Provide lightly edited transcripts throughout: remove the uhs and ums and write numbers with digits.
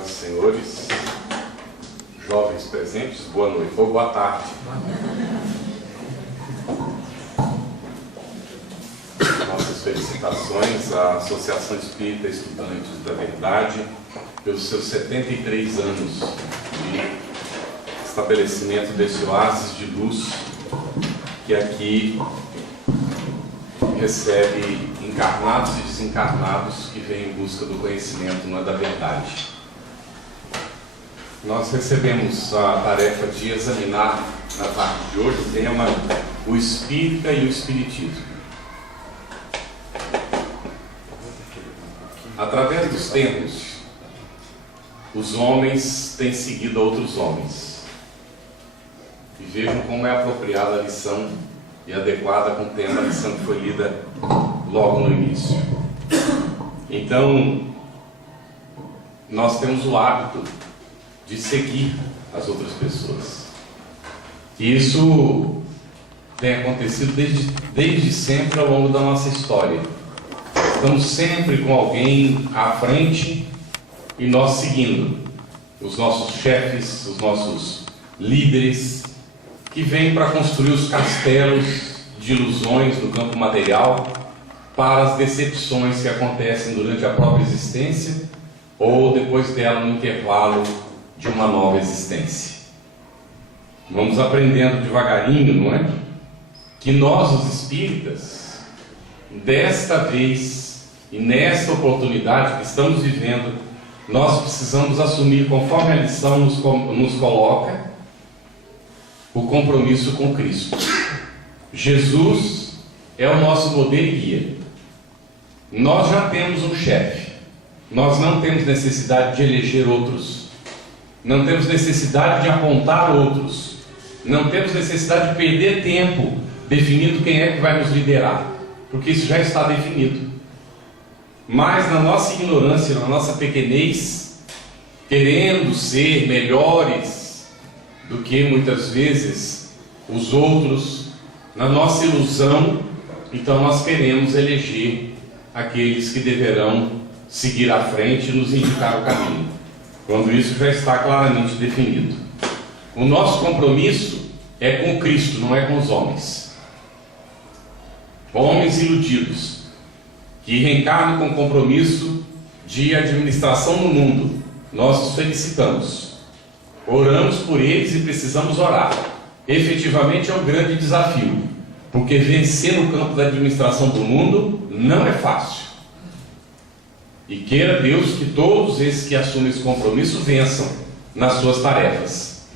Senhoras e senhores, jovens presentes, boa noite ou boa tarde. Nossas felicitações à Associação Espírita Estudantes da Verdade pelos seus 73 anos de estabelecimento desse oásis de luz que aqui recebe encarnados e desencarnados que vêm em busca do conhecimento, não é da verdade. Nós recebemos a tarefa de examinar na tarde de hoje o tema o Espírita e o Espiritismo. Através dos tempos, os homens têm seguido outros homens. E vejam como é apropriada a lição e adequada com o tema, a lição que foi lida logo no início. Então, nós temos o hábito de seguir as outras pessoas. E isso tem acontecido desde sempre ao longo da nossa história. Estamos sempre com alguém à frente e nós seguindo. Os nossos chefes, os nossos líderes, que vêm para construir os castelos de ilusões no campo material para as decepções que acontecem durante a própria existência ou depois dela no intervalo de uma nova existência. Vamos aprendendo devagarinho, não é? Que nós, os espíritas, desta vez e nesta oportunidade que estamos vivendo, nós precisamos assumir, conforme a lição nos coloca, o compromisso com Cristo. Jesus é o nosso modelo e guia. Nós já temos um chefe. Nós não temos necessidade de eleger outros. Não temos necessidade de apontar outros. Não temos necessidade de perder tempo definindo quem é que vai nos liderar, porque isso já está definido. Mas na nossa ignorância, na nossa pequenez, querendo ser melhores do que muitas vezes os outros, na nossa ilusão, então nós queremos eleger aqueles que deverão seguir à frente e nos indicar o caminho, quando isso já está claramente definido. O nosso compromisso é com Cristo, não é com os homens. Homens iludidos, que reencarnam com compromisso de administração no mundo. Nós os felicitamos. Oramos por eles e precisamos orar. Efetivamente é um grande desafio, porque vencer no campo da administração do mundo não é fácil. E queira Deus que todos esses que assumem esse compromisso vençam nas suas tarefas.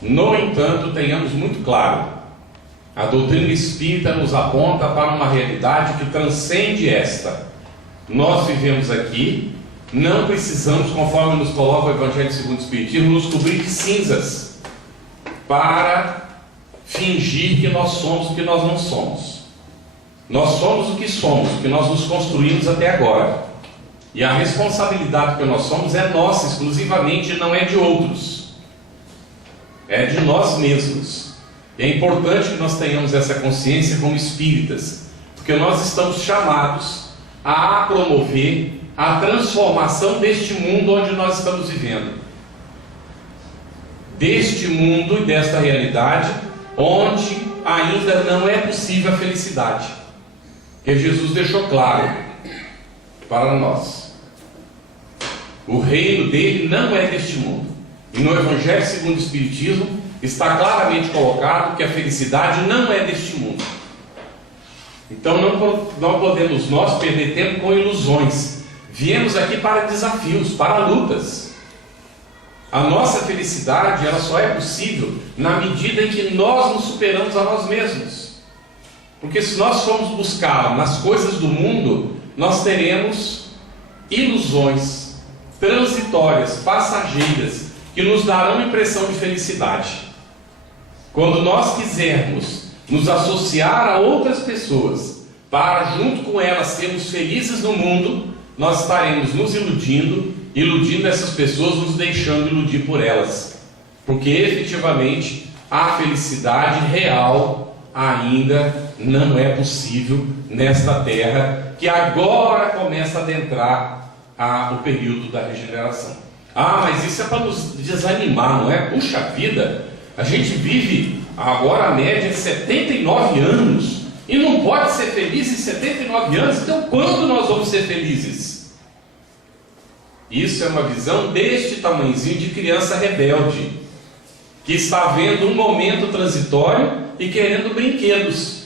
No entanto, tenhamos muito claro, a doutrina espírita nos aponta para uma realidade que transcende esta. Nós vivemos aqui, não precisamos, conforme nos coloca o Evangelho segundo o Espiritismo, nos cobrir de cinzas para fingir que nós somos o que nós não somos. Nós somos o que nós nos construímos até agora. E a responsabilidade que nós somos é nossa exclusivamente, não é de outros. É de nós mesmos. E é importante que nós tenhamos essa consciência como espíritas, porque nós estamos chamados a promover a transformação deste mundo onde nós estamos vivendo. Deste mundo e desta realidade onde ainda não é possível a felicidade. Que Jesus deixou claro para nós. O reino dele não é deste mundo. E no Evangelho segundo o Espiritismo está claramente colocado que a felicidade não é deste mundo. Então não podemos nós perder tempo com ilusões. Viemos aqui para desafios, para lutas. A nossa felicidade ela só é possível na medida em que nós nos superamos a nós mesmos. Porque se nós formos buscar nas coisas do mundo, nós teremos ilusões transitórias, passageiras, que nos darão impressão de felicidade. Quando nós quisermos nos associar a outras pessoas para junto com elas sermos felizes no mundo, nós estaremos nos iludindo essas pessoas, nos deixando iludir por elas, porque efetivamente a felicidade real ainda não é possível nesta terra que agora começa a adentrar o período da regeneração. Ah, mas isso é para nos desanimar, não é? Puxa vida, a gente vive agora a média de 79 anos e não pode ser feliz em 79 anos, então quando nós vamos ser felizes? Isso é uma visão deste tamanhozinho de criança rebelde, que está vendo um momento transitório e querendo brinquedos,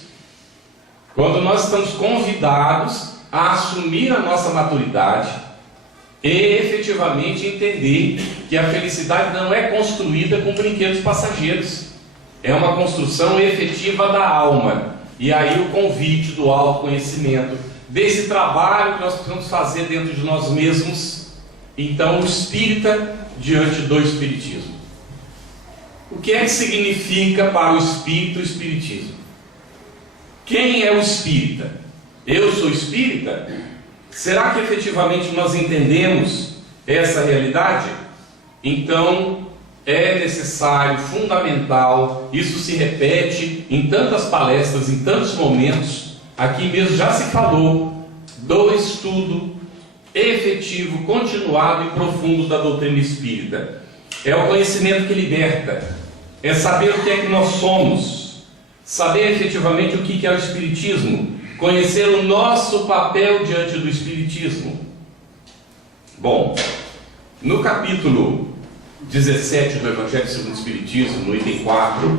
quando nós estamos convidados a assumir a nossa maturidade e efetivamente entender que a felicidade não é construída com brinquedos passageiros, é uma construção efetiva da alma. E aí o convite do autoconhecimento, desse trabalho que nós precisamos fazer dentro de nós mesmos. Então, o espírita diante do espiritismo. O que é que significa para o espírito o espiritismo? Quem é o espírita? Eu sou espírita? Será que efetivamente nós entendemos essa realidade? Então, é necessário, fundamental, isso se repete em tantas palestras, em tantos momentos, aqui mesmo já se falou do estudo efetivo, continuado e profundo da doutrina espírita. É o conhecimento que liberta, é saber o que é que nós somos, saber efetivamente o que é o espiritismo, conhecer o nosso papel diante do espiritismo. Bom, no capítulo 17 do Evangelho segundo o Espiritismo, no item 4,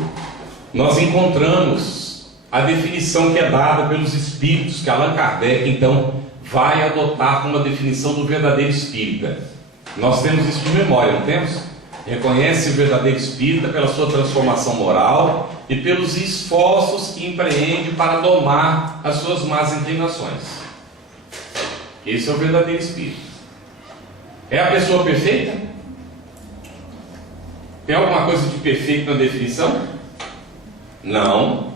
nós encontramos a definição que é dada pelos espíritos, que Allan Kardec então vai adotar como a definição do verdadeiro espírita. Nós temos isso de memória, não temos? Reconhece o verdadeiro espírita pela sua transformação moral e pelos esforços que empreende para domar as suas más inclinações. Esse é o verdadeiro espírito. É a pessoa perfeita? Tem alguma coisa de perfeito na definição? Não.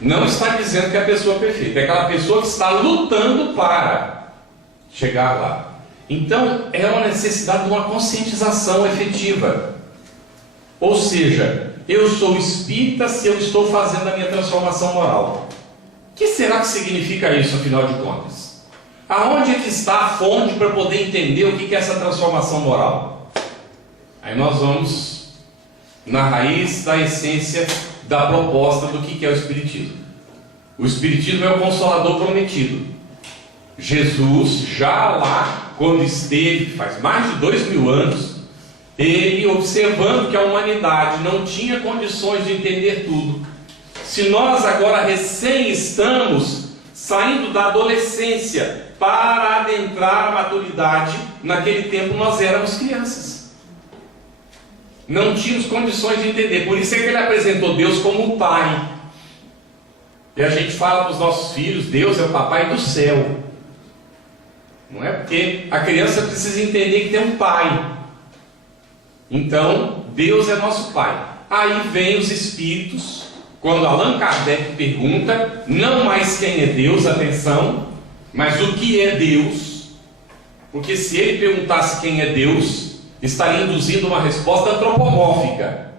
Não está dizendo que é a pessoa perfeita. É aquela pessoa que está lutando para chegar lá. Então, é uma necessidade de uma conscientização efetiva. Ou seja, eu sou espírita se eu estou fazendo a minha transformação moral. O que será que significa isso, afinal de contas? Aonde é que está a fonte para poder entender o que é essa transformação moral? Aí nós vamos na raiz da essência da proposta do que é o Espiritismo. O Espiritismo é o Consolador prometido. Jesus, já lá, quando esteve, faz mais de 2000 anos, ele, observando que a humanidade não tinha condições de entender tudo, se nós agora recém estamos saindo da adolescência para adentrar a maturidade, naquele tempo nós éramos crianças. Não tínhamos condições de entender. Por isso é que ele apresentou Deus como o Pai. E a gente fala para os nossos filhos, Deus é o Papai do céu. Não é? Porque a criança precisa entender que tem um Pai. Então, Deus é nosso Pai. Aí vem os espíritos, quando Allan Kardec pergunta, não mais quem é Deus, atenção, mas o que é Deus. Porque se ele perguntasse quem é Deus, estaria induzindo uma resposta antropomórfica.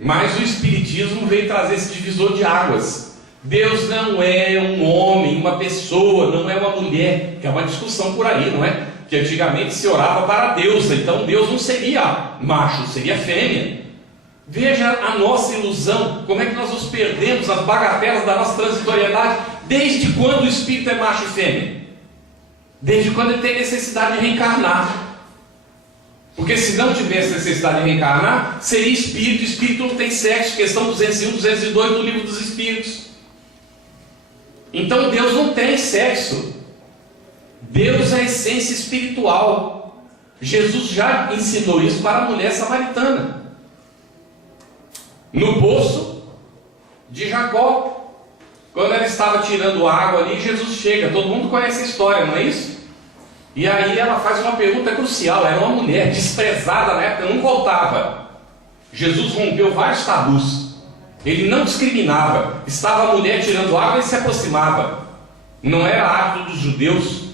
Mas o Espiritismo veio trazer esse divisor de águas. Deus não é um homem, uma pessoa, não é uma mulher, que é uma discussão por aí, não é? Que antigamente se orava para a deusa, então Deus não seria macho, seria fêmea. Veja a nossa ilusão, como é que nós nos perdemos, as bagatelas da nossa transitoriedade. Desde quando o espírito é macho e fêmea? Desde quando ele tem necessidade de reencarnar. Porque se não tivesse necessidade de reencarnar, seria espírito. Espírito não tem sexo, questão 201, 202 do Livro dos Espíritos. Então Deus não tem sexo. Deus é a essência espiritual. Jesus já ensinou isso para a mulher samaritana. No poço de Jacó, quando ela estava tirando água ali, Jesus chega. Todo mundo conhece a história, não é isso? E aí ela faz uma pergunta crucial. Era uma mulher desprezada na época, não voltava. Jesus rompeu vários tabus. Ele não discriminava. Estava a mulher tirando água e se aproximava. Não era hábito dos judeus,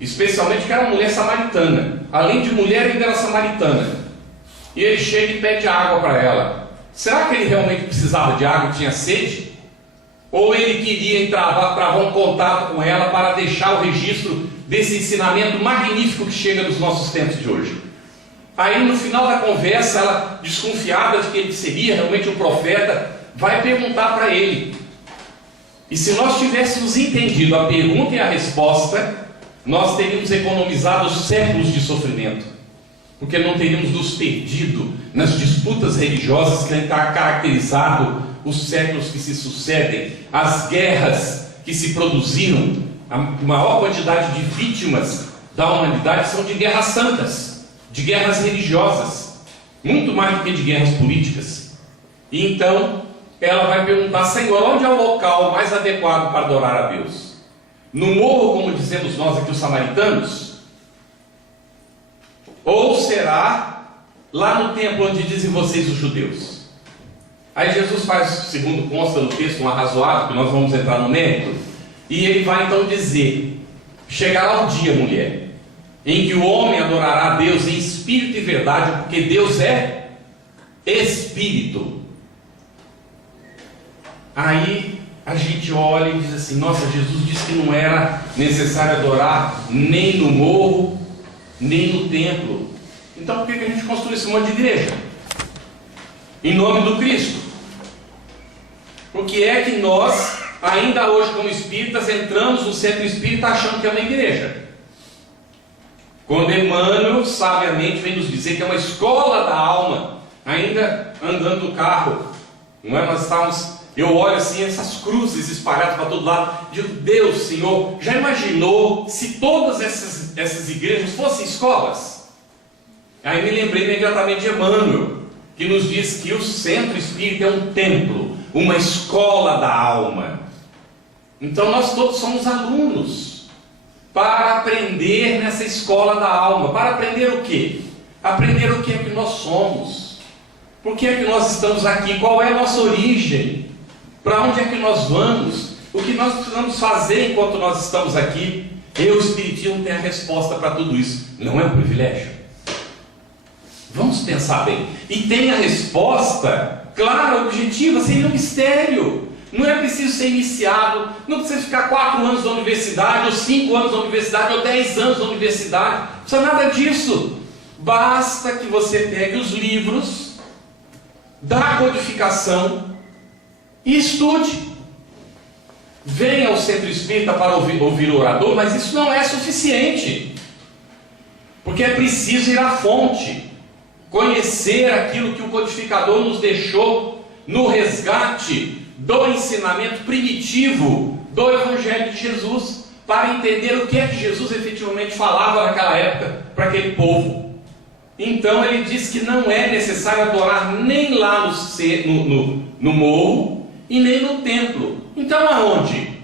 especialmente que era uma mulher samaritana. Além de mulher, ainda era samaritana. E ele chega e pede água para ela. Será que ele realmente precisava de água e tinha sede? Ou ele queria travar um contato com ela para deixar o registro desse ensinamento magnífico que chega nos nossos tempos de hoje. Aí no final da conversa, ela, desconfiada de que ele seria realmente um profeta, vai perguntar para ele. E se nós tivéssemos entendido a pergunta e a resposta, nós teríamos economizado séculos de sofrimento, porque não teríamos nos perdido nas disputas religiosas que têm caracterizado os séculos que se sucedem, as guerras que se produziram. A maior quantidade de vítimas da humanidade são de guerras santas, de guerras religiosas, muito mais do que de guerras políticas. E então ela vai perguntar: Senhor, onde é o local mais adequado para adorar a Deus? No morro, como dizemos nós aqui os samaritanos? Ou será lá no templo onde dizem vocês os judeus? Aí Jesus faz, segundo consta no texto, um arrazoado, que nós vamos entrar no mérito, e ele vai então dizer: chegará o dia, mulher, em que o homem adorará a Deus em espírito e verdade, porque Deus é espírito. Aí a gente olha e diz assim: nossa, Jesus disse que não era necessário adorar nem no morro, nem no templo. Então por que a gente construiu esse monte de igreja? Em nome do Cristo. Porque é que nós, ainda hoje como espíritas, entramos no centro espírita achando que é uma igreja, quando Emmanuel sabiamente vem nos dizer que é uma escola da alma, ainda andando no carro, não é? Nós estávamos, eu olho assim, essas cruzes espalhadas para todo lado, digo: Deus, Senhor, já imaginou se todas essas igrejas fossem escolas? Aí me lembrei imediatamente de Emmanuel, que nos diz que o centro espírita é um templo, uma escola da alma. Então nós todos somos alunos para aprender nessa escola da alma. Para aprender o quê? Aprender o que é que nós somos, por que é que nós estamos aqui, qual é a nossa origem, para onde é que nós vamos, o que nós precisamos fazer enquanto nós estamos aqui. Eu, o Espiritismo, tem a resposta para tudo isso. Não é um privilégio? Vamos pensar bem. E tem a resposta clara, objetiva, sem nenhum mistério. Não é preciso ser iniciado, não precisa ficar 4 anos na universidade, ou 5 anos na universidade, ou 10 anos na universidade. Não precisa nada disso. Basta que você pegue os livros da codificação e estude. Venha ao centro espírita para ouvir o orador, mas isso não é suficiente, porque é preciso ir à fonte, conhecer aquilo que o codificador nos deixou no resgate do ensinamento primitivo do Evangelho de Jesus, para entender o que é que Jesus efetivamente falava naquela época para aquele povo. Então ele diz que não é necessário adorar nem lá no morro e nem no templo. Então aonde?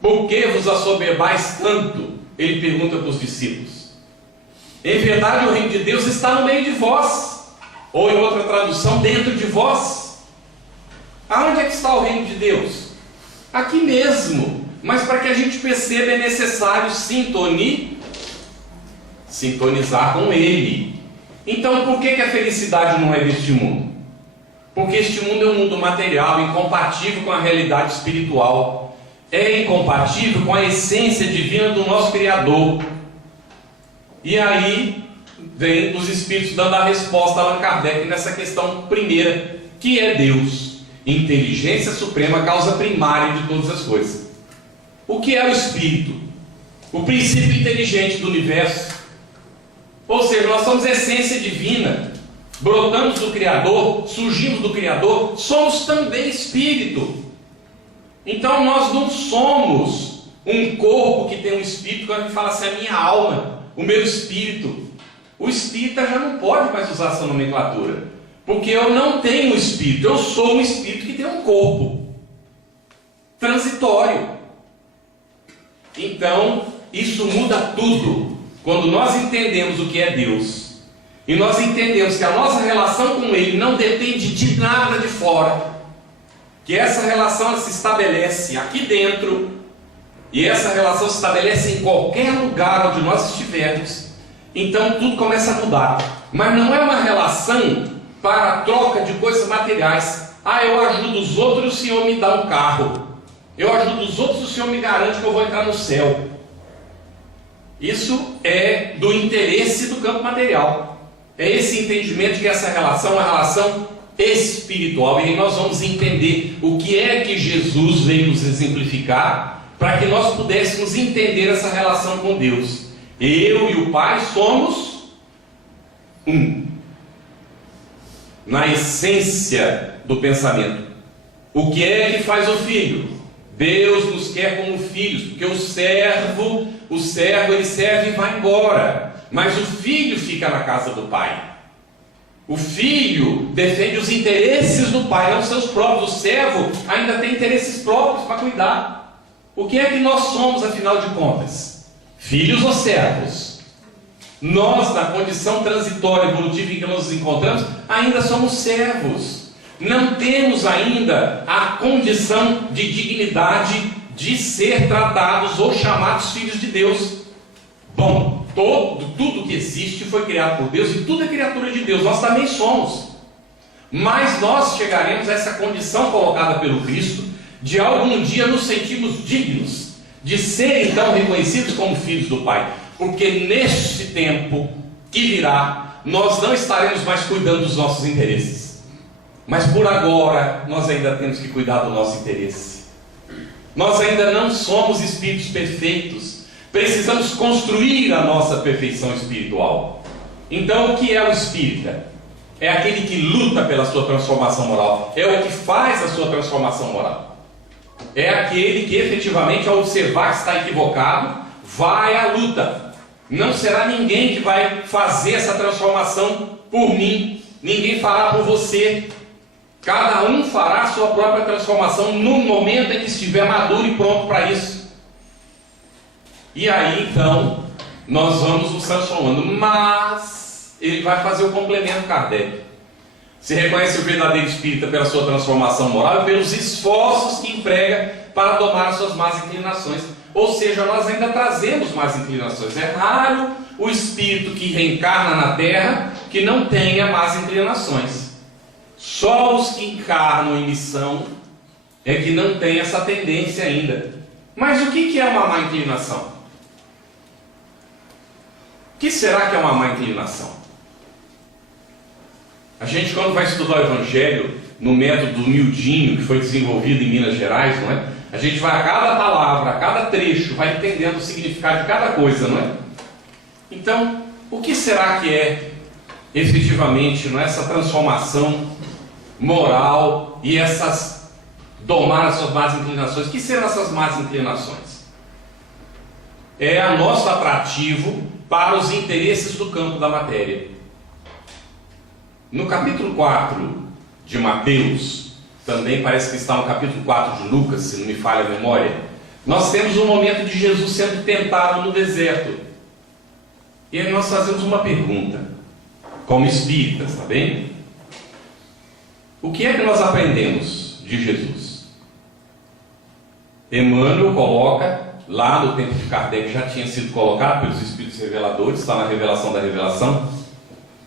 Por que vos assoberbais tanto? Ele pergunta para os discípulos. Em verdade o reino de Deus está no meio de vós, ou em outra tradução, dentro de vós. Aonde é que está o reino de Deus? Aqui mesmo. Mas para que a gente perceba, é necessário sintonizar com Ele. Então por que a felicidade não é deste mundo? Porque este mundo é um mundo material, incompatível com a realidade espiritual, é incompatível com a essência divina do nosso Criador. E aí vem os Espíritos dando a resposta a Allan Kardec nessa questão primeira, que é Deus, inteligência suprema, causa primária de todas as coisas. O que é o Espírito? O princípio inteligente do universo. Ou seja, nós somos essência divina, brotamos do Criador, surgimos do Criador, somos também Espírito. Então nós não somos um corpo que tem um espírito. Quando a gente fala assim, a minha alma, o meu espírito, o espírita já não pode mais usar essa nomenclatura, porque eu não tenho um espírito, eu sou um espírito que tem um corpo transitório. Então isso muda tudo quando nós entendemos o que é Deus, e nós entendemos que a nossa relação com Ele não depende de nada de fora, que essa relação se estabelece aqui dentro, e essa relação se estabelece em qualquer lugar onde nós estivermos. Então tudo começa a mudar. Mas não é uma relação para a troca de coisas materiais. Eu ajudo os outros e o Senhor me dá um carro. Eu ajudo os outros e o Senhor me garante que eu vou entrar no céu. Isso é do interesse do campo material. É esse entendimento de que essa relação é uma relação espiritual. E aí nós vamos entender o que é que Jesus veio nos exemplificar para que nós pudéssemos entender essa relação com Deus. Eu e o Pai somos um. Na essência do pensamento. O que é que faz o filho? Deus nos quer como filhos, porque o servo ele serve e vai embora, mas o filho fica na casa do pai. O filho defende os interesses do pai, não seus próprios. O servo ainda tem interesses próprios para cuidar. O que é que nós somos, afinal de contas? Filhos ou servos? Nós, na condição transitória evolutiva em que nos encontramos, ainda somos servos. Não temos ainda a condição de dignidade de ser tratados ou chamados filhos de Deus. Bom, tudo que existe foi criado por Deus e tudo é criatura de Deus. Nós também somos. Mas nós chegaremos a essa condição colocada pelo Cristo de algum dia nos sentirmos dignos de ser então reconhecidos como filhos do Pai. Porque neste tempo que virá, nós não estaremos mais cuidando dos nossos interesses. Mas por agora, nós ainda temos que cuidar do nosso interesse. Nós ainda não somos espíritos perfeitos. Precisamos construir a nossa perfeição espiritual. Então, o que é o espírita? É aquele que luta pela sua transformação moral. É o que faz a sua transformação moral. É aquele que efetivamente, ao observar que está equivocado, vai à luta. Não será ninguém que vai fazer essa transformação por mim. Ninguém fará por você. Cada um fará a sua própria transformação no momento em que estiver maduro e pronto para isso. E aí então nós vamos nos transformando. Mas ele vai fazer o complemento, Kardec. Se reconhece o verdadeiro espírita pela sua transformação moral e pelos esforços que emprega para domar as suas más inclinações. Ou seja, nós ainda trazemos más inclinações. É raro o espírito que reencarna na Terra que não tenha más inclinações. Só os que encarnam em missão é que não tem essa tendência ainda. Mas o que é uma má inclinação? O que será que é uma má inclinação? A gente, quando vai estudar o Evangelho no método miudinho que foi desenvolvido em Minas Gerais, não é? A gente vai a cada palavra, a cada trecho, vai entendendo o significado de cada coisa, não é? Então, o que será que é efetivamente, não é, essa transformação moral e essas domar as suas más inclinações? O que serão essas más inclinações? É o nosso atrativo para os interesses do campo da matéria. No capítulo 4 de Mateus, também parece que está no capítulo 4 de Lucas, se não me falha a memória, nós temos um momento de Jesus sendo tentado no deserto. E aí nós fazemos uma pergunta, como espíritas, tá bem? O que é que nós aprendemos de Jesus? Emmanuel coloca, lá no tempo de Kardec já tinha sido colocado pelos Espíritos Reveladores, está na Revelação da Revelação,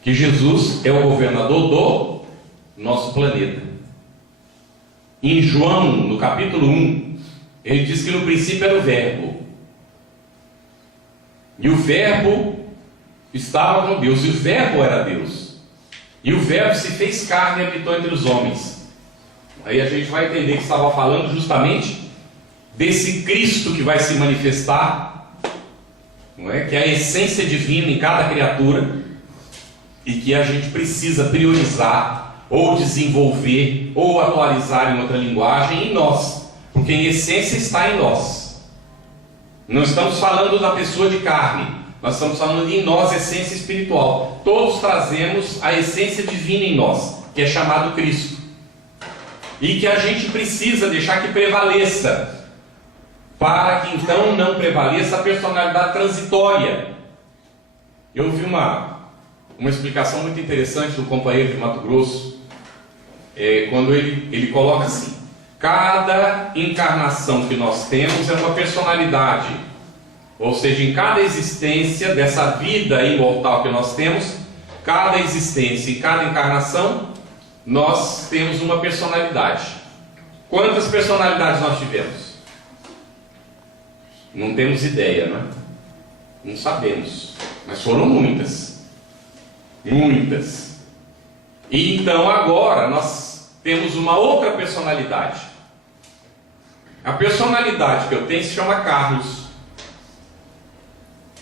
que Jesus é o governador do nosso planeta. Em João, no capítulo 1, ele diz que no princípio era o Verbo. E o Verbo estava com Deus, e o Verbo era Deus. E o Verbo se fez carne e habitou entre os homens. Aí a gente vai entender que estava falando justamente desse Cristo que vai se manifestar, não é? Que é a essência divina em cada criatura, e que a gente precisa priorizar, ou desenvolver, ou atualizar em outra linguagem em nós, porque em essência está em nós. Não estamos falando da pessoa de carne, nós estamos falando em nós, essência espiritual. Todos trazemos a essência divina em nós, que é chamado Cristo, e que a gente precisa deixar que prevaleça, para que então não prevaleça a personalidade transitória. Eu vi uma explicação muito interessante do companheiro de Mato Grosso, quando ele coloca assim: cada encarnação que nós temos é uma personalidade, ou seja, em cada existência dessa vida imortal que nós temos, cada existência e cada encarnação, nós temos uma personalidade. Quantas personalidades nós tivemos? Não temos ideia, não é? Não sabemos, mas foram muitas. Muitas. E então agora nós temos uma outra personalidade. A personalidade que eu tenho se chama Carlos.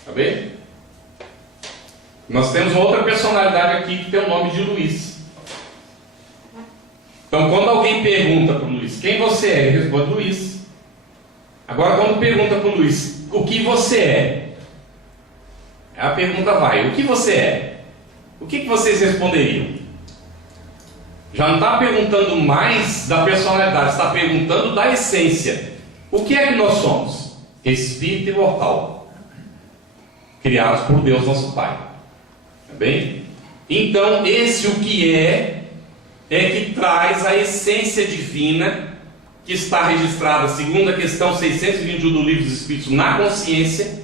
Tá bem? Nós temos uma outra personalidade aqui que tem o nome de Luiz. Então quando alguém pergunta para o Luiz, quem você é? Ele responde Luiz. Agora quando pergunta para o Luiz, o que você é? A pergunta vai, o que você é? O que vocês responderiam? Já não está perguntando mais da personalidade, está perguntando da essência. O que é que nós somos? Espírito imortal, criados por Deus nosso Pai. Tá bem? Então esse o que é que traz a essência divina, que está registrada segundo a questão 621 do Livro dos Espíritos na consciência.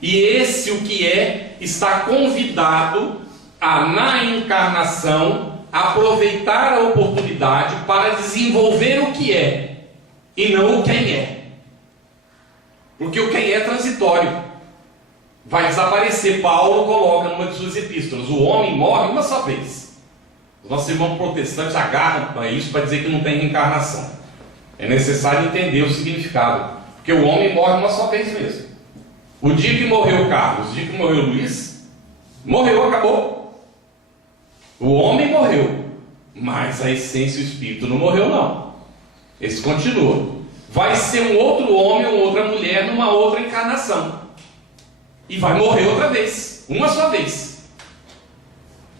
E esse o que é está convidado a, na encarnação, aproveitar a oportunidade para desenvolver o que é e não o quem é. Porque o quem é transitório, vai desaparecer. Paulo coloca numa de suas epístolas: o homem morre uma só vez. Os nossos irmãos protestantes agarram para isso para dizer que não tem reencarnação. É necessário entender o significado, porque o homem morre uma só vez mesmo. O dia que morreu Carlos, o dia que morreu Luiz, morreu, acabou. O homem morreu, mas a essência e o espírito não morreu não. Esse continua. Vai ser um outro homem ou outra mulher numa outra encarnação. E vai morrer outra vez, uma só vez.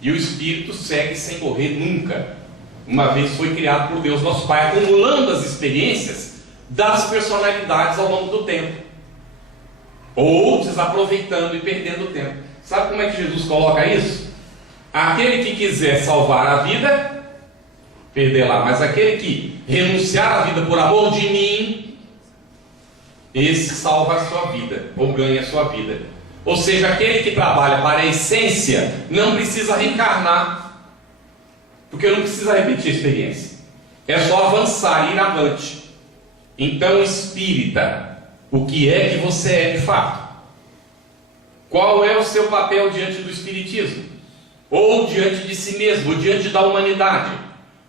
E o espírito segue sem morrer nunca. Uma vez foi criado por Deus nosso Pai, acumulando as experiências das personalidades ao longo do tempo. Ou desaproveitando e perdendo tempo. Sabe como é que Jesus coloca isso? Aquele que quiser salvar a vida, perderá. Mas aquele que renunciar à vida por amor de mim, esse salva a sua vida, ou ganha a sua vida. Ou seja, aquele que trabalha para a essência, não precisa reencarnar, porque não precisa repetir a experiência. É só avançar, ir avante. Então, espírita, o que é que você é de fato? Qual é o seu papel diante do espiritismo? Ou diante de si mesmo, ou diante da humanidade?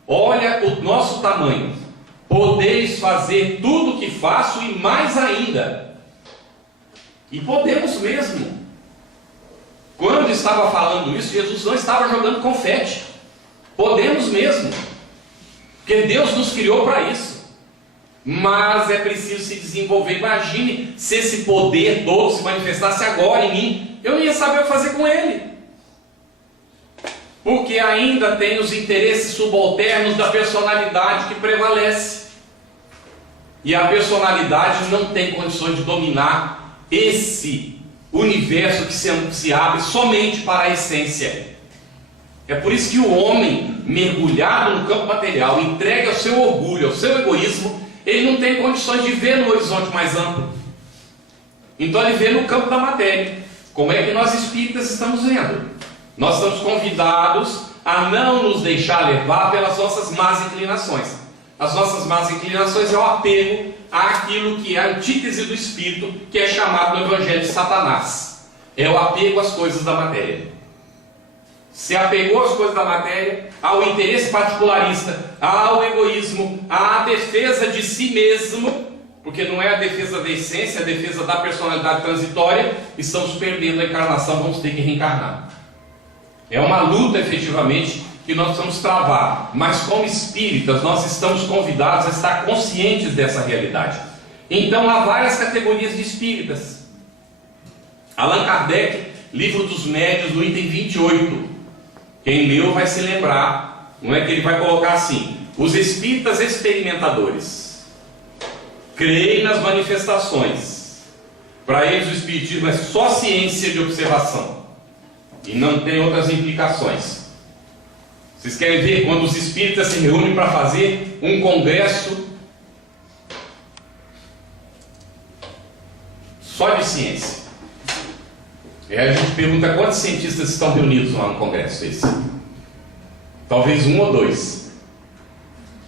Olha o nosso tamanho. Podeis fazer tudo o que faço e mais ainda. E podemos mesmo. Quando estava falando isso, Jesus não estava jogando confete. Podemos mesmo. Porque Deus nos criou para isso. Mas é preciso se desenvolver. Imagine se esse poder todo se manifestasse agora em mim. Eu não ia saber o que fazer com ele. Porque ainda tem os interesses subalternos da personalidade que prevalece. E a personalidade não tem condições de dominar esse universo que se abre somente para a essência. É por isso que o homem, mergulhado no campo material, entregue ao seu orgulho, ao seu egoísmo, ele não tem condições de ver no horizonte mais amplo. Então ele vê no campo da matéria. Como é que nós espíritas estamos vendo? Nós estamos convidados a não nos deixar levar pelas nossas más inclinações. As nossas más inclinações é o apego àquilo que é a antítese do espírito, que é chamado no Evangelho de Satanás. É o apego às coisas da matéria. Se apegou às coisas da matéria, ao interesse particularista, ao egoísmo, à defesa de si mesmo, porque não é a defesa da essência, é a defesa da personalidade transitória, estamos perdendo a encarnação, vamos ter que reencarnar. É uma luta, efetivamente, que nós precisamos travar, mas como espíritas, nós estamos convidados a estar conscientes dessa realidade. Então, há várias categorias de espíritas. Allan Kardec, Livro dos Médiuns, no item 28. Quem leu vai se lembrar, não é que ele vai colocar assim: os espíritas experimentadores creem nas manifestações. Para eles o espiritismo é só ciência de observação e não tem outras implicações. Vocês querem ver quando os espíritas se reúnem para fazer um congresso só de ciência? E aí a gente pergunta quantos cientistas estão reunidos lá no congresso esse? Talvez um ou dois.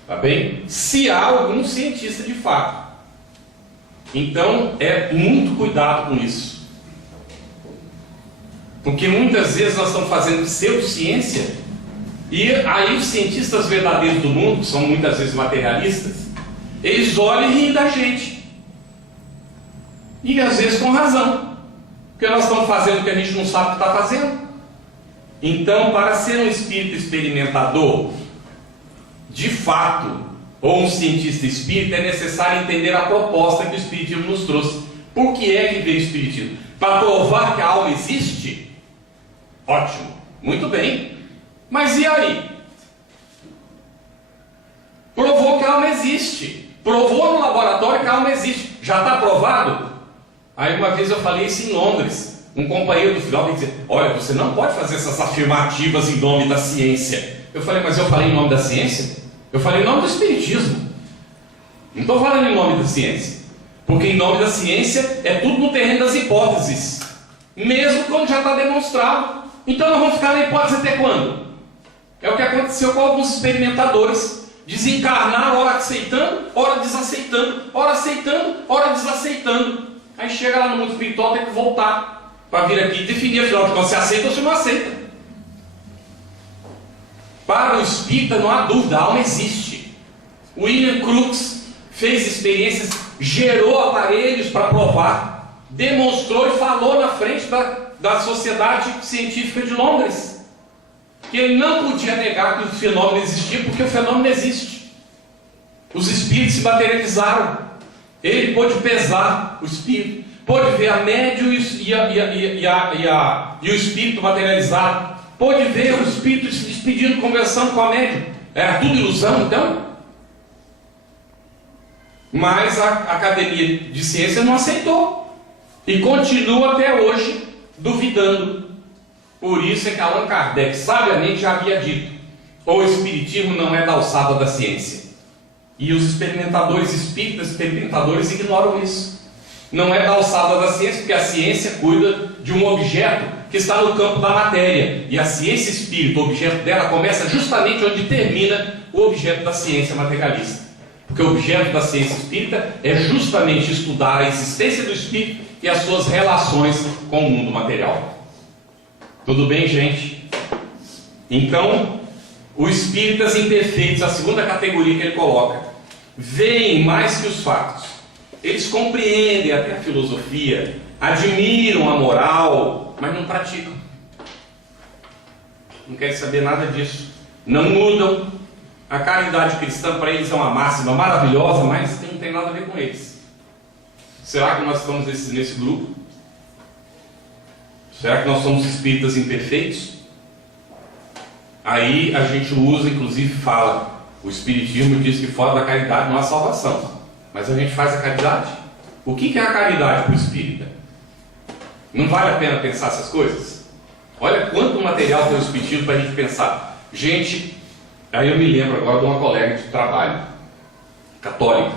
Tá bem? Se há algum cientista de fato. Então é muito cuidado com isso. Porque muitas vezes nós estamos fazendo pseudociência, e aí os cientistas verdadeiros do mundo, que são muitas vezes materialistas, eles olham e riem da gente. E às vezes com razão, porque nós estamos fazendo o que a gente não sabe o que está fazendo. Então, para ser um espírito experimentador, de fato, ou um cientista espírita, é necessário entender a proposta que o Espiritismo nos trouxe. Por que é que veio o Espiritismo? Para provar que a alma existe? Ótimo, muito bem. Mas e aí? Provou que a alma existe. Provou no laboratório que a alma existe. Já está provado? Aí uma vez eu falei isso em Londres. Um companheiro do final disse: olha, você não pode fazer essas afirmativas em nome da ciência. Eu falei: mas eu falei em nome da ciência? Eu falei em nome do Espiritismo. Não estou falando em nome da ciência. Porque em nome da ciência é tudo no terreno das hipóteses. Mesmo quando já está demonstrado. Então nós vamos ficar na hipótese até quando? É o que aconteceu com alguns experimentadores. Desencarnaram, ora aceitando, ora desaceitando, ora aceitando, ora desaceitando. Aí chega lá no mundo espiritual, tem que voltar para vir aqui e definir, afinal de contas, se aceita ou se não aceita. Para o espírita não há dúvida, a alma existe. William Crookes fez experiências, gerou aparelhos para provar, demonstrou e falou na frente da Sociedade Científica de Londres que ele não podia negar que o fenômeno existia, porque o fenômeno existe. Os espíritos se materializaram. Ele pôde pesar o espírito, pôde ver a médium e o espírito materializado, pôde ver o espírito se despedindo, conversando com a médium. Era tudo ilusão, então? Mas a Academia de Ciências não aceitou e continua até hoje duvidando. Por isso é que Allan Kardec sabiamente já havia dito: o espiritismo não é da alçada da ciência. E os experimentadores espíritas, experimentadores, ignoram isso. Não é da alçada da ciência, porque a ciência cuida de um objeto que está no campo da matéria. E a ciência espírita, o objeto dela, começa justamente onde termina o objeto da ciência materialista. Porque o objeto da ciência espírita é justamente estudar a existência do espírito e as suas relações com o mundo material. Tudo bem, gente? Então, os espíritas imperfeitos, a segunda categoria que ele coloca, veem mais que os fatos. Eles compreendem até a filosofia, admiram a moral, mas não praticam. Não querem saber nada disso. Não mudam. A caridade cristã para eles é uma máxima maravilhosa, mas não tem nada a ver com eles. Será que nós estamos nesse grupo? Será que nós somos espíritas imperfeitos? Aí a gente usa, inclusive fala, o Espiritismo diz que fora da caridade não há salvação. Mas a gente faz a caridade? O que é a caridade para o espírita? Não vale a pena pensar essas coisas? Olha quanto material tem o Espiritismo para a gente pensar. Gente, aí eu me lembro agora de uma colega de trabalho, católica.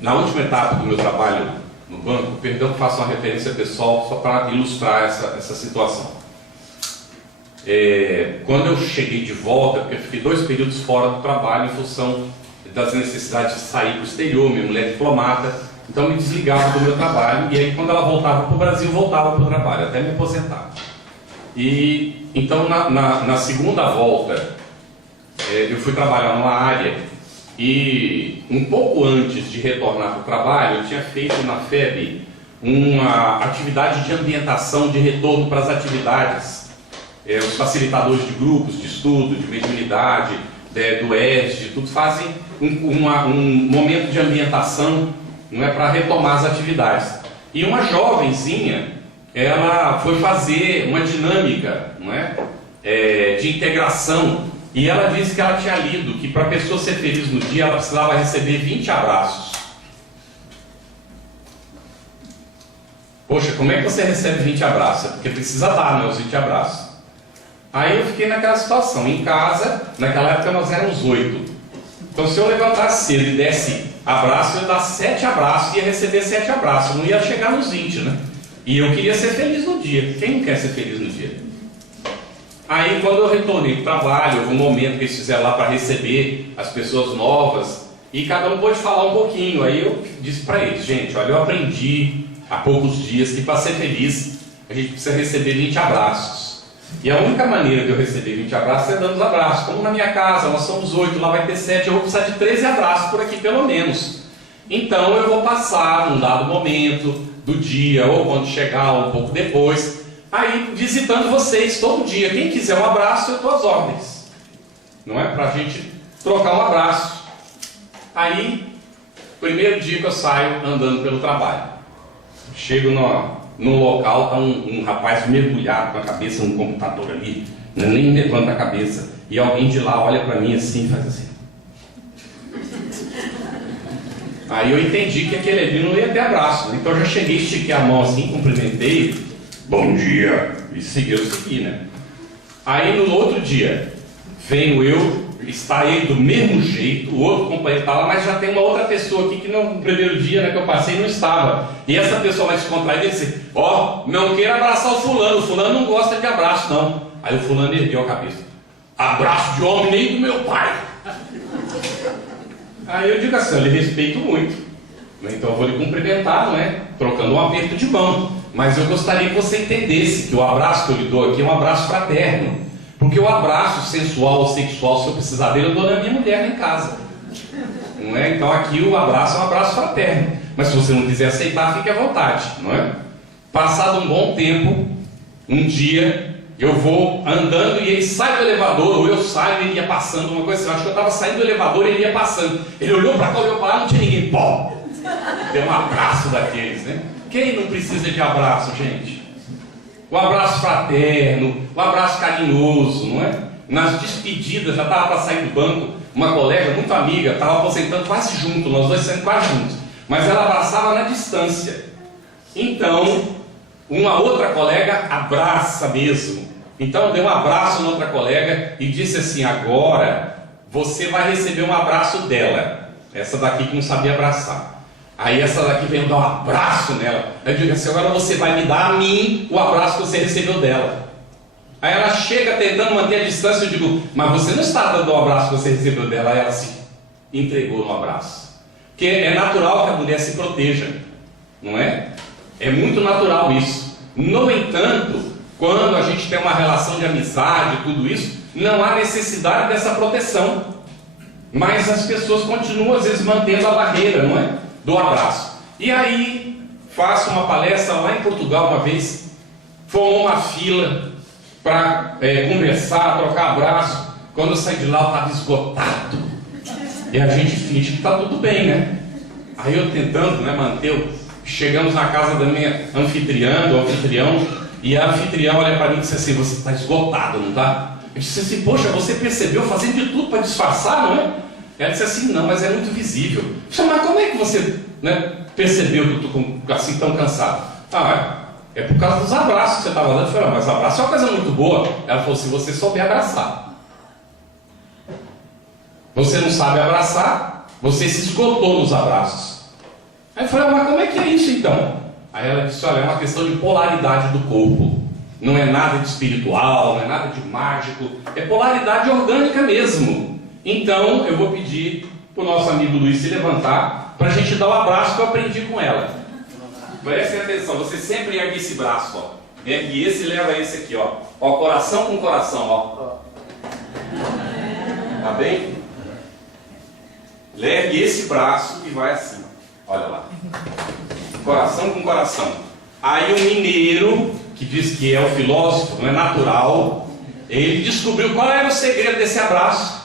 Na última etapa do meu trabalho no banco, perdão que faço uma referência pessoal só para ilustrar essa situação. Quando eu cheguei de volta, porque eu fiquei 2 períodos fora do trabalho em função das necessidades de sair para o exterior, minha mulher é diplomata, então me desligava do meu trabalho, e aí quando ela voltava para o Brasil, voltava para o trabalho, até me aposentar. E então na segunda volta, eu fui trabalhar numa área, e um pouco antes de retornar para o trabalho, eu tinha feito na FEB uma atividade de ambientação, de retorno para as atividades. Os facilitadores de grupos de estudo, de mediunidade, do ESG, tudo fazem um momento de ambientação, não é, para retomar as atividades. E uma jovenzinha, ela foi fazer uma dinâmica, não é, de integração. E ela disse que ela tinha lido que para a pessoa ser feliz no dia, ela precisava receber 20 abraços. Poxa, como é que você recebe 20 abraços? Porque precisa dar, né, os 20 abraços. Aí eu fiquei naquela situação. Em casa, naquela época nós éramos 8. Então se eu levantasse cedo e desse abraço, eu ia dar 7 abraços e ia receber 7 abraços. Não ia chegar nos 20, né? E eu queria ser feliz no dia. Quem não quer ser feliz no dia? Aí quando eu retornei para o trabalho, houve um momento que eles fizeram lá para receber as pessoas novas, e cada um pôde falar um pouquinho. Aí eu disse para eles: gente, olha, eu aprendi há poucos dias que para ser feliz a gente precisa receber 20 abraços. E a única maneira de eu receber 20 abraços é dando os abraços. Como na minha casa, nós somos 8, lá vai ter 7, eu vou precisar de 13 abraços por aqui pelo menos. Então eu vou passar num dado momento do dia, ou quando chegar, ou um pouco depois, aí visitando vocês todo dia. Quem quiser um abraço, eu estou às ordens. Não é? Para a gente trocar um abraço. Aí, primeiro dia que eu saio andando pelo trabalho. Chego no local, está um rapaz mergulhado com a cabeça no computador ali, nem levanta a cabeça. E alguém de lá olha para mim assim e faz assim. Aí eu entendi que aquele ali não ia ter abraço, né? Então eu já cheguei, estiquei a mão assim, cumprimentei, bom dia, e segui, né? Aí no outro dia, venho eu, está ele do mesmo jeito, o outro companheiro está lá, mas já tem uma outra pessoa aqui que no primeiro dia, né, que eu passei não estava. E essa pessoa mais descontraída disse, não queira abraçar o fulano não gosta de abraço não. Aí o fulano ergueu a cabeça, abraço de homem nem do meu pai. Aí eu digo assim, eu lhe respeito muito, então eu vou lhe cumprimentar, não é? Trocando um aperto de mão, mas eu gostaria que você entendesse que o abraço que eu lhe dou aqui é um abraço fraterno, porque o abraço sensual ou sexual, se eu precisar dele, eu dou na minha mulher lá em casa, não é? Então aqui o abraço é um abraço fraterno, mas se você não quiser aceitar, fique à vontade, não é? Passado um bom tempo, um dia eu vou andando e ele sai do elevador, ou eu saio e ele ia passando, uma coisa assim, eu acho que eu estava saindo do elevador e ele ia passando. Ele olhou para cá, olhou para lá, não tinha ninguém. Pô! Deu um abraço daqueles, né? Quem não precisa de abraço, gente? O abraço fraterno, o abraço carinhoso, não é? Nas despedidas, já estava para sair do banco, uma colega muito amiga, estava aposentando quase junto, nós dois saindo quase juntos, mas ela abraçava na distância. Então, uma outra colega abraça mesmo. Então deu um abraço na outra colega e disse assim, agora você vai receber um abraço dela. Essa daqui que não sabia abraçar. Aí essa daqui veio dar um abraço nela. Eu digo assim, agora você vai me dar a mim o abraço que você recebeu dela. Aí ela chega tentando manter a distância, eu digo, mas você não está dando o abraço que você recebeu dela. Aí ela se entregou no abraço. Porque é natural que a mulher se proteja, não é? É muito natural isso. No entanto, quando a gente tem uma relação de amizade, tudo isso, não há necessidade dessa proteção. Mas as pessoas continuam, às vezes, mantendo a barreira, não é? Do abraço. E aí, faço uma palestra lá em Portugal uma vez, formou uma fila para conversar, trocar abraço. Quando eu saí de lá, eu estava esgotado. E a gente finge que está tudo bem, né? Aí eu tentando, né, manter. Chegamos na casa da minha anfitriã, do anfitrião, e a anfitriã olha para mim e disse assim, você está esgotado, não está? Eu disse assim, poxa, você percebeu fazendo de tudo para disfarçar, não é? Ela disse assim, não, mas é muito visível. Eu disse, mas como é que você, né, percebeu que eu estou assim tão cansado? É por causa dos abraços que você estava dando. Eu falei, mas abraço é uma coisa muito boa. Ela falou, se você souber abraçar. Você não sabe abraçar, você se esgotou nos abraços. Aí eu falei, mas como é que é isso então? Aí ela disse, olha, é uma questão de polaridade do corpo. Não é nada de espiritual, não é nada de mágico, é polaridade orgânica mesmo. Então eu vou pedir para o nosso amigo Luiz se levantar para a gente dar o abraço que eu aprendi com ela. Prestem atenção, você sempre ergue esse braço, ó. Ergue esse e leva esse aqui, ó. Ó, coração com coração, ó. Tá bem? Ergue esse braço e vai assim. Olha lá, coração com coração. Aí o mineiro, que diz que é o filósofo, não é natural, ele descobriu qual era o segredo desse abraço.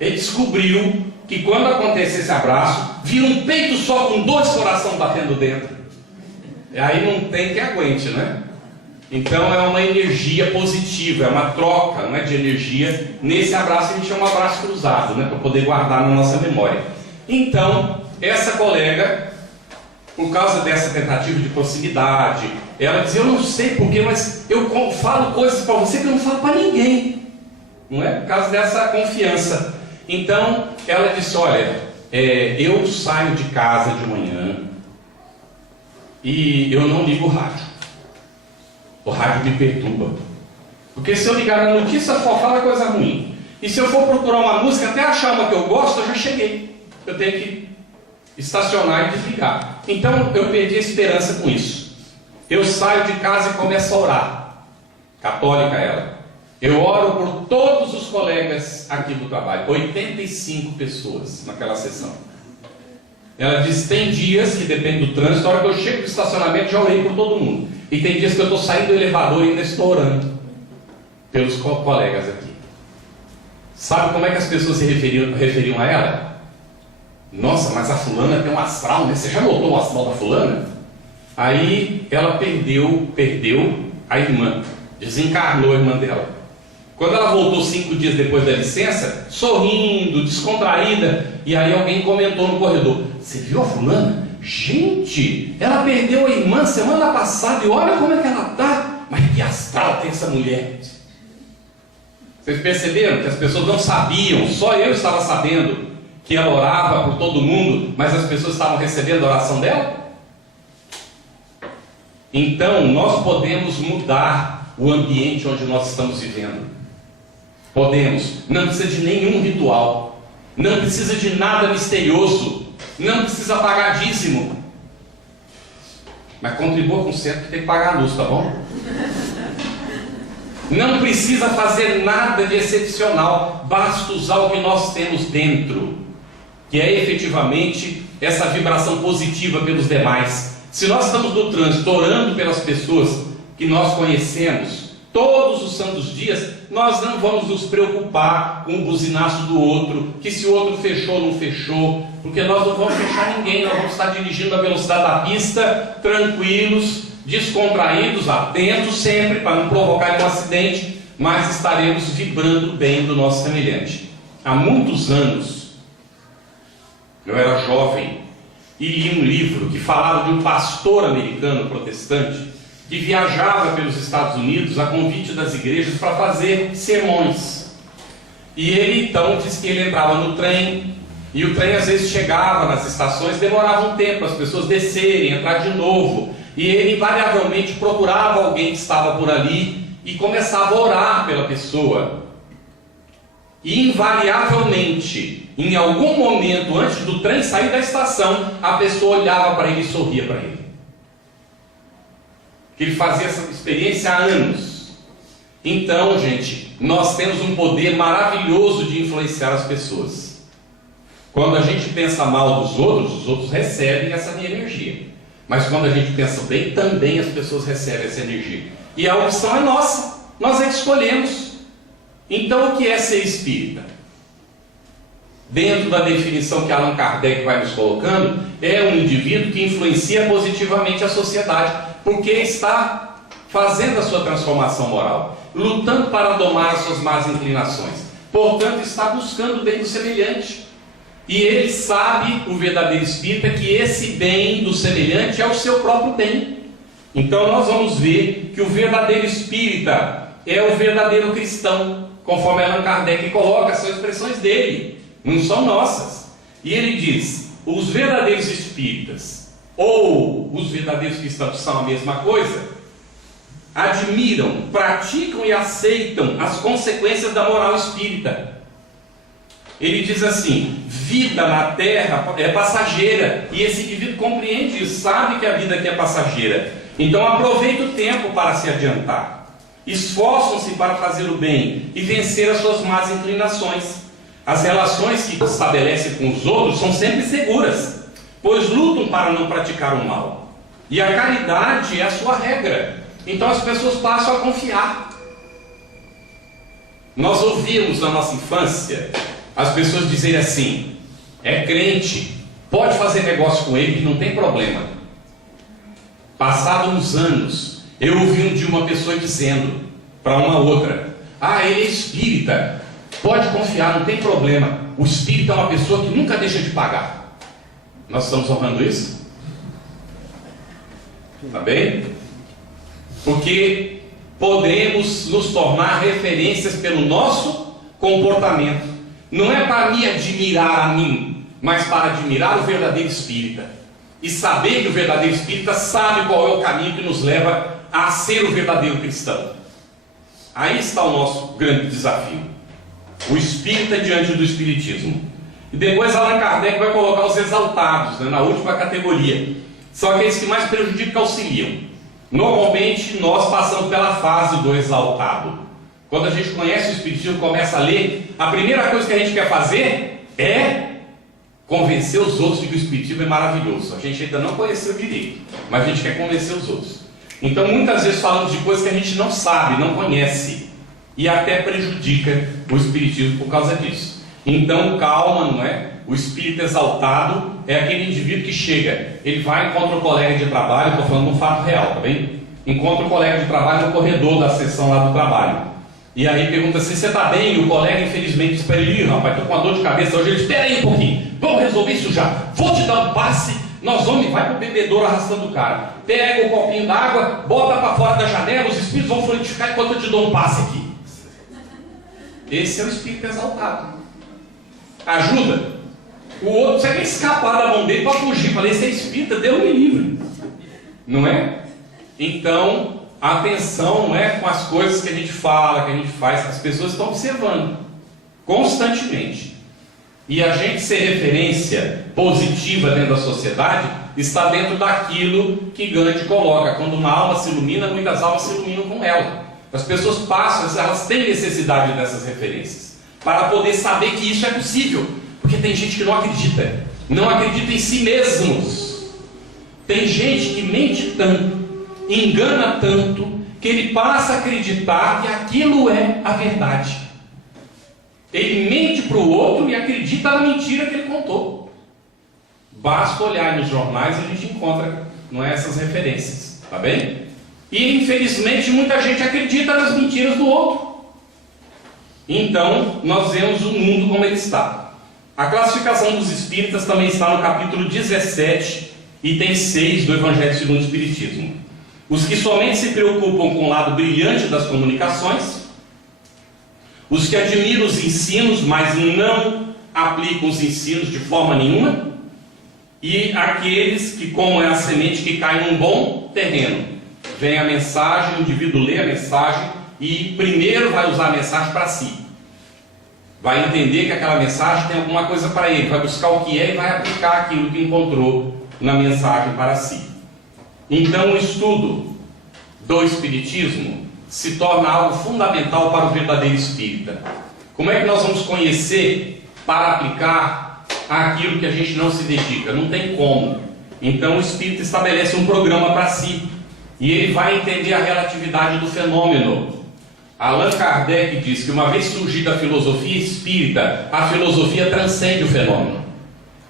Ele descobriu que quando acontece esse abraço, vira um peito só com 2 corações batendo dentro. E aí não tem que aguente, né? Então é uma energia positiva, é uma troca, não é, de energia. Nesse abraço a gente chama um abraço cruzado, né, para poder guardar na nossa memória. Então, essa colega, por causa dessa tentativa de proximidade, ela dizia, eu não sei porquê, mas eu falo coisas para você que eu não falo para ninguém. Não é? Por causa dessa confiança. Então, ela disse, olha, eu saio de casa de manhã e eu não ligo o rádio. O rádio me perturba. Porque se eu ligar na notícia, só fala coisa ruim. E se eu for procurar uma música, até achar uma que eu gosto, eu já cheguei. Eu tenho que estacionar e desligar. Então eu perdi a esperança com isso. Eu saio de casa e começo a orar. Católica ela. Eu oro por todos os colegas aqui do trabalho. 85 pessoas naquela sessão. Ela diz, tem dias que depende do trânsito, a hora que eu chego do estacionamento já orei por todo mundo. E tem dias que eu estou saindo do elevador e ainda estou orando pelos colegas aqui. Sabe como é que as pessoas se referiam a ela? Nossa, mas a fulana tem um astral, né? Você já notou o astral da fulana? Aí ela perdeu a irmã, desencarnou a irmã dela. Quando ela voltou 5 dias depois da licença, sorrindo, descontraída, e aí alguém comentou no corredor, você viu a fulana? Gente, ela perdeu a irmã semana passada e olha como é que ela está. Mas que astral tem essa mulher? Vocês perceberam que as pessoas não sabiam, só eu estava sabendo que ela orava por todo mundo, mas as pessoas estavam recebendo a oração dela? Então, nós podemos mudar o ambiente onde nós estamos vivendo. Podemos. Não precisa de nenhum ritual. Não precisa de nada misterioso. Não precisa pagar dízimo. Mas contribua com o certo que tem que pagar a luz, tá bom? Não precisa fazer nada de excepcional. Basta usar o que nós temos dentro, que é efetivamente essa vibração positiva pelos demais. Se nós estamos no trânsito orando pelas pessoas que nós conhecemos todos os santos dias, nós não vamos nos preocupar com o buzinaço do outro, que se o outro fechou ou não fechou, porque nós não vamos fechar ninguém, nós vamos estar dirigindo a velocidade da pista, tranquilos, descontraídos, atentos sempre para não provocar nenhum acidente, mas estaremos vibrando bem do nosso semelhante. Há muitos anos, eu era jovem e li um livro que falava de um pastor americano protestante que viajava pelos Estados Unidos a convite das igrejas para fazer sermões. E ele então disse que ele entrava no trem, e o trem às vezes chegava nas estações, demorava um tempo as pessoas descerem, entrar de novo, e ele invariavelmente procurava alguém que estava por ali e começava a orar pela pessoa. E invariavelmente, em algum momento antes do trem sair da estação, a pessoa olhava para ele e sorria para ele. Ele fazia essa experiência há anos. Então, gente, nós temos um poder maravilhoso de influenciar as pessoas. Quando a gente pensa mal dos outros, os outros recebem essa energia. Mas quando a gente pensa bem, também as pessoas recebem essa energia. E a opção é nossa. Nós é que escolhemos. Então, o que é ser espírita? Dentro da definição que Allan Kardec vai nos colocando, é um indivíduo que influencia positivamente a sociedade, porque está fazendo a sua transformação moral, lutando para domar as suas más inclinações, portanto está buscando o bem do semelhante, e ele sabe, o verdadeiro espírita, que esse bem do semelhante é o seu próprio bem. Então nós vamos ver que o verdadeiro espírita é o verdadeiro cristão, conforme Allan Kardec coloca, são expressões dele, não são nossas. E ele diz, os verdadeiros espíritas ou os verdadeiros cristãos são a mesma coisa, admiram, praticam e aceitam as consequências da moral espírita. Ele diz assim, vida na terra é passageira, e esse indivíduo compreende isso, sabe que a vida aqui é passageira. Então aproveita o tempo para se adiantar, esforçam-se para fazer o bem e vencer as suas más inclinações. As relações que estabelecem com os outros são sempre seguras, pois lutam para não praticar o mal. E a caridade é a sua regra. Então as pessoas passam a confiar. Nós ouvimos na nossa infância as pessoas dizerem assim, é crente, pode fazer negócio com ele que não tem problema. Passados uns anos, eu ouvi um dia uma pessoa dizendo para uma outra, ele é espírita, pode confiar, não tem problema. O espírita é uma pessoa que nunca deixa de pagar. Nós estamos honrando isso? Tá bem? Porque podemos nos tornar referências pelo nosso comportamento. Não é para me admirar a mim, mas para admirar o verdadeiro espírita. E saber que o verdadeiro espírita sabe qual é o caminho que nos leva a ser o verdadeiro cristão. Aí está o nosso grande desafio. O espírita diante do espiritismo. E depois Allan Kardec vai colocar os exaltados, né, na última categoria. São aqueles que mais prejudicam que auxiliam. Normalmente nós passamos pela fase do exaltado. Quando a gente conhece o Espiritismo, começa a ler, a primeira coisa que a gente quer fazer é convencer os outros de que o Espiritismo é maravilhoso. A gente ainda não conheceu direito, mas a gente quer convencer os outros. Então muitas vezes falamos de coisas que a gente não sabe, não conhece, e até prejudica o Espiritismo por causa disso. Então calma, não é? O espírito exaltado é aquele indivíduo que chega, ele vai e encontra o colega de trabalho, estou falando de um fato real, tá bem? Encontra o colega de trabalho no corredor da sessão lá do trabalho. E aí pergunta assim, você está bem? E o colega infelizmente diz para ele, rapaz, estou com uma dor de cabeça hoje. Ele espera aí um pouquinho, vamos resolver isso já. Vou te dar um passe, nós vamos e vai para o bebedouro arrastando o cara. Pega o copinho d'água, bota para fora da janela, os espíritos vão frutificar enquanto eu te dou um passe aqui. Esse é o espírito exaltado. Ajuda. O outro, você quer escapar da mão dele para fugir. Falei, esse é espírita, Deus me livre. Não é? Então, atenção, não é, com as coisas que a gente fala, que a gente faz, as pessoas estão observando constantemente. E a gente ser referência positiva dentro da sociedade está dentro daquilo que Gandhi coloca. Quando uma alma se ilumina, muitas almas se iluminam com ela. As pessoas passam, elas têm necessidade dessas referências para poder saber que isso é possível. Porque tem gente que não acredita em si mesmos. Tem gente que mente tanto, engana tanto, que ele passa a acreditar que aquilo é a verdade. Ele mente para o outro e acredita na mentira que ele contou. Basta olhar nos jornais e a gente encontra, não é, essas referências, tá bem? E infelizmente muita gente acredita nas mentiras do outro. Então nós vemos o mundo como ele está. A classificação dos espíritas também está no capítulo 17, item 6 do Evangelho segundo o Espiritismo. Os que somente se preocupam com o lado brilhante das comunicações, os que admiram os ensinos, mas não aplicam os ensinos de forma nenhuma, e aqueles que, como é a semente que cai num bom terreno, vem a mensagem, o indivíduo lê a mensagem e primeiro vai usar a mensagem para si. Vai entender que aquela mensagem tem alguma coisa para ele, vai buscar o que é e vai aplicar aquilo que encontrou na mensagem para si. Então o estudo do Espiritismo se torna algo fundamental para o verdadeiro espírita. Como é que nós vamos conhecer para aplicar aquilo que a gente não se dedica? Não tem como. Então o espírita estabelece um programa para si e ele vai entender a relatividade do fenômeno. Allan Kardec diz que uma vez surgida a filosofia espírita, a filosofia transcende o fenômeno.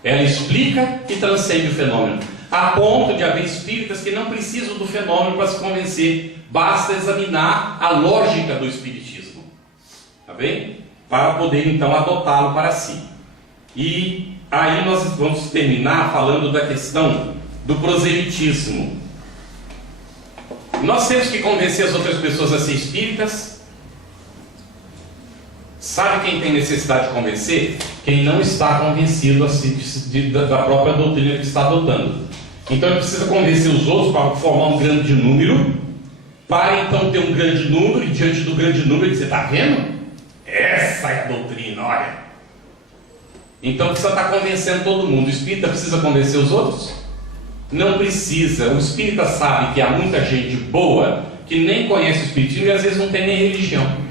Ela explica e transcende o fenômeno, a ponto de haver espíritas que não precisam do fenômeno para se convencer, basta examinar a lógica do espiritismo, tá bem? Para poder então adotá-lo para si. E aí nós vamos terminar falando da questão do proselitismo. Nós temos que convencer as outras pessoas a ser espíritas. Sabe quem tem necessidade de convencer? Quem não está convencido da própria doutrina que está adotando. Então ele precisa convencer os outros para formar um grande número, para então ter um grande número, e diante do grande número dizer, está vendo? Essa é a doutrina, olha. Então precisa estar convencendo todo mundo. O espírita precisa convencer os outros? Não precisa. O espírita sabe que há muita gente boa que nem conhece o espiritismo e às vezes não tem nem religião.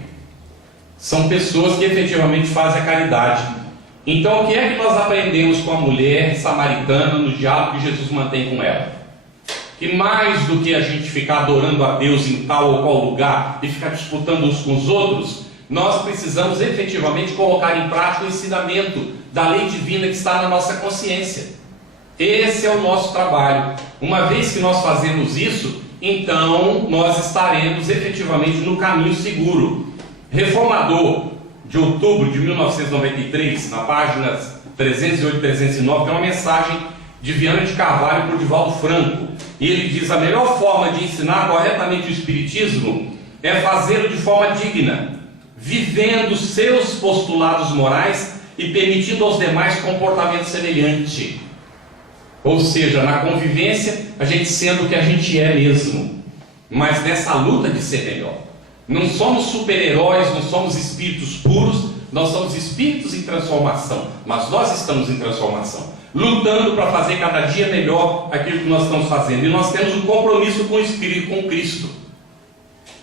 São pessoas que efetivamente fazem a caridade. Então o que é que nós aprendemos com a mulher samaritana no diálogo que Jesus mantém com ela? Que mais do que a gente ficar adorando a Deus em tal ou qual lugar e ficar disputando uns com os outros, nós precisamos efetivamente colocar em prática o ensinamento da lei divina que está na nossa consciência. Esse é o nosso trabalho. Uma vez que nós fazemos isso, então nós estaremos efetivamente no caminho seguro. Reformador, de outubro de 1993, na página 308 e 309, tem uma mensagem de Viana de Carvalho para o Divaldo Franco. E ele diz: a melhor forma de ensinar corretamente o espiritismo é fazê-lo de forma digna, vivendo seus postulados morais e permitindo aos demais comportamento semelhante. Ou seja, na convivência, a gente sendo o que a gente é mesmo, mas nessa luta de ser melhor. Não somos super-heróis, não somos espíritos puros, nós somos espíritos em transformação, mas nós estamos em transformação, lutando para fazer cada dia melhor aquilo que nós estamos fazendo, e nós temos um compromisso com o Espírito, com Cristo.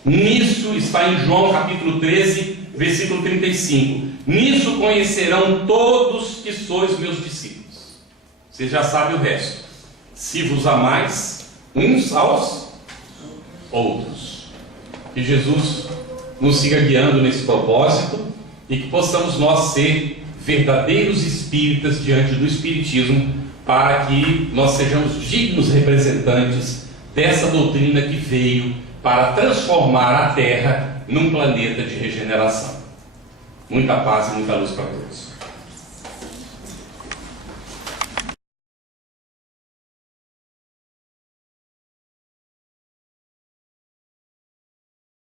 Nisso está em João capítulo 13, versículo 35. Nisso conhecerão todos que sois meus discípulos. Você já sabe o resto. Se vos amais uns aos outros. Que Jesus nos siga guiando nesse propósito e que possamos nós ser verdadeiros espíritas diante do Espiritismo, para que nós sejamos dignos representantes dessa doutrina que veio para transformar a Terra num planeta de regeneração. Muita paz e muita luz para todos.